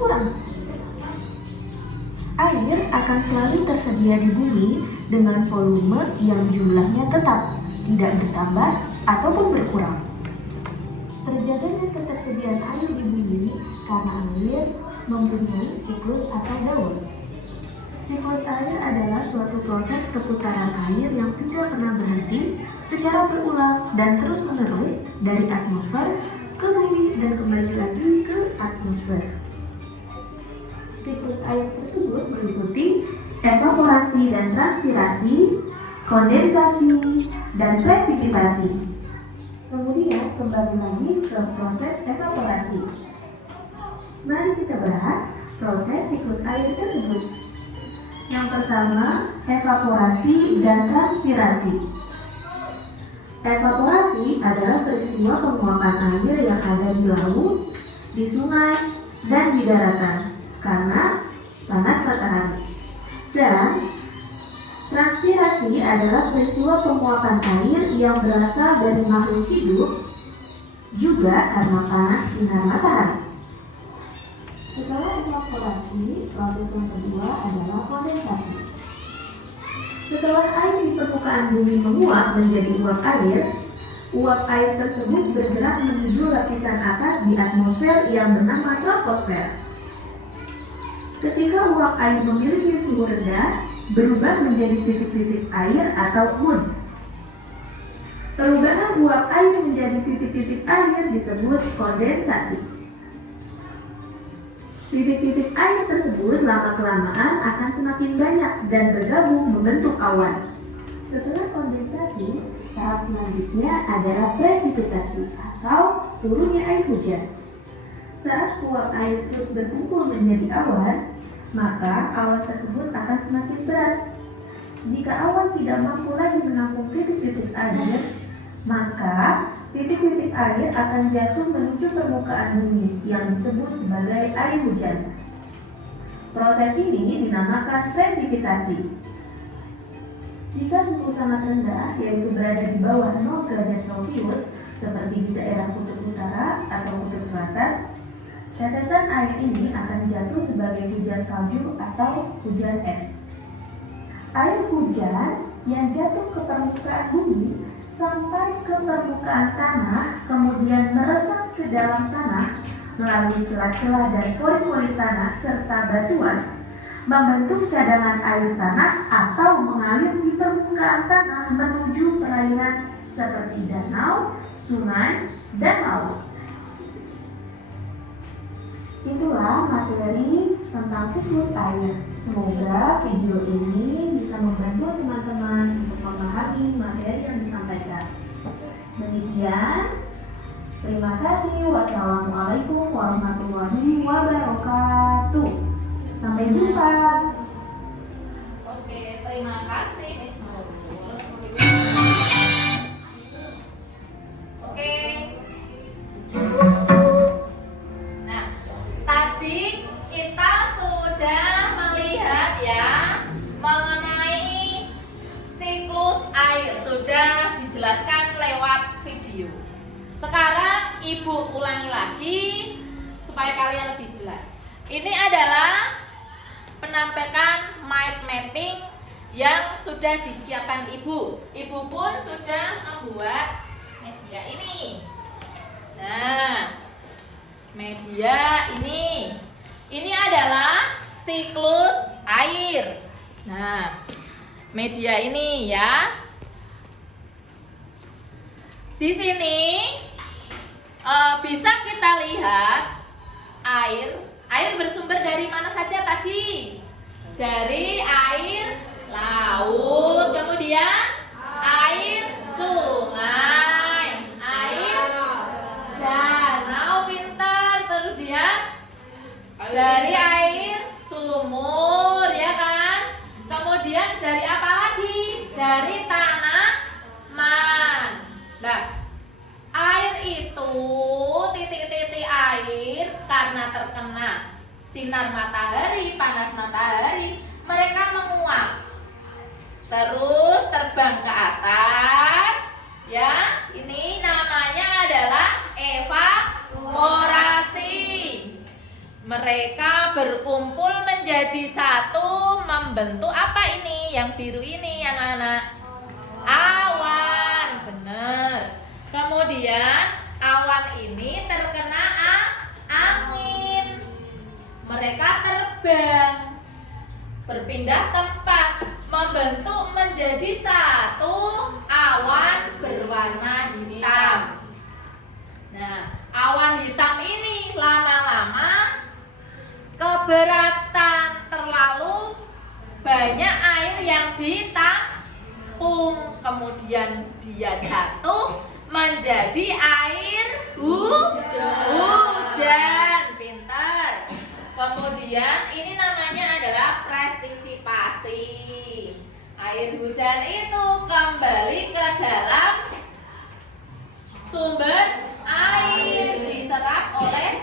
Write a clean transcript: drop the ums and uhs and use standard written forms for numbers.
kurang. Air akan selalu tersedia di bumi dengan volume yang jumlahnya tetap, tidak bertambah ataupun berkurang. Terjaganya ketersediaan air di bumi karena air mempunyai siklus atau daur. Siklus air adalah suatu proses perputaran air yang tidak pernah berhenti secara berulang dan terus-menerus dari atmosfer ke bumi dan kembali lagi ke atmosfer. Siklus air tersebut meliputi evaporasi dan transpirasi, kondensasi, dan presipitasi. Kemudian kembali lagi ke proses evaporasi. Mari kita bahas proses siklus air tersebut. Yang pertama, evaporasi dan transpirasi. Evaporasi adalah peristiwa penguapan air yang ada di laut, di sungai, dan di daratan karena panas matahari. Dan transpirasi adalah peristiwa penguapan air yang berasal dari makhluk hidup juga karena panas sinar matahari. Setelah evaporasi, proses yang kedua adalah kondensasi. Setelah air di permukaan bumi menguap menjadi uap air tersebut bergerak menuju lapisan atas di atmosfer yang bernama troposfer. Ketika uap air memiliki suhu rendah, berubah menjadi titik-titik air atau moon. Perubahan uap air menjadi titik-titik air disebut kondensasi. Titik-titik air tersebut lama-kelamaan akan semakin banyak dan bergabung membentuk awan. Setelah kondensasi, tahap selanjutnya adalah presipitasi atau turunnya air hujan. Saat uap air terus berkumpul menjadi awan, maka awan tersebut akan semakin berat. Jika awan tidak mampu lagi menampung titik-titik air, maka titik-titik air akan jatuh menuju permukaan bumi yang disebut sebagai air hujan. Proses ini dinamakan presipitasi. Jika suhu sangat rendah, yaitu berada di bawah 0 derajat Celcius, seperti di daerah kutub utara atau kutub selatan, tetesan air ini akan jatuh sebagai hujan salju atau hujan es. Air hujan yang jatuh ke permukaan bumi sampai ke permukaan tanah, kemudian meresap ke dalam tanah melalui celah-celah dan pori-pori tanah serta batuan, membentuk cadangan air tanah atau mengalir di permukaan tanah menuju perairan seperti danau, sungai, dan laut. Itulah materi tentang siklus air. Semoga video ini bisa membantu teman-teman untuk memahami materi yang disampaikan. Demikian, terima kasih. Wassalamualaikum warahmatullahi wabarakatuh. Sampai jumpa. Oke, terima kasih Miss Nurul. Oke. Nah, tadi kita sudah melihat ya mengenai siklus air, sudah dijelaskan lewat video. Sekarang Ibu ulangi lagi supaya kalian lebih jelas. Ini adalah penampakan mind mapping yang sudah disiapkan Ibu. Ibu pun sudah membuat media ini. Nah, media ini adalah siklus air. Nah, media ini ya. Di sini bisa kita lihat air bersumber dari mana saja tadi? Dari air laut, kemudian air sungai, air danau, pintar, kemudian dari air sumur, ya kan? Kemudian dari apa lagi? Dari tanaman. Nah, air itu titik-titik air karena terkena sinar matahari, panas matahari, mereka menguap. Terus terbang ke atas, ya. Ini namanya adalah evaporasi. Mereka berkumpul menjadi satu, membentuk apa ini? Yang biru ini, anak-anak? Awan, benar. Kemudian awan ini terkena angin. Mereka terbang, berpindah tempat, membentuk menjadi satu awan berwarna hitam. Nah, awan hitam ini lama-lama keberatan, terlalu banyak air yang ditampung, kemudian dia jatuh menjadi air hujan. Pintar. Kemudian ini namanya adalah prestisipasi. Air hujan itu kembali ke dalam sumber air, diserap oleh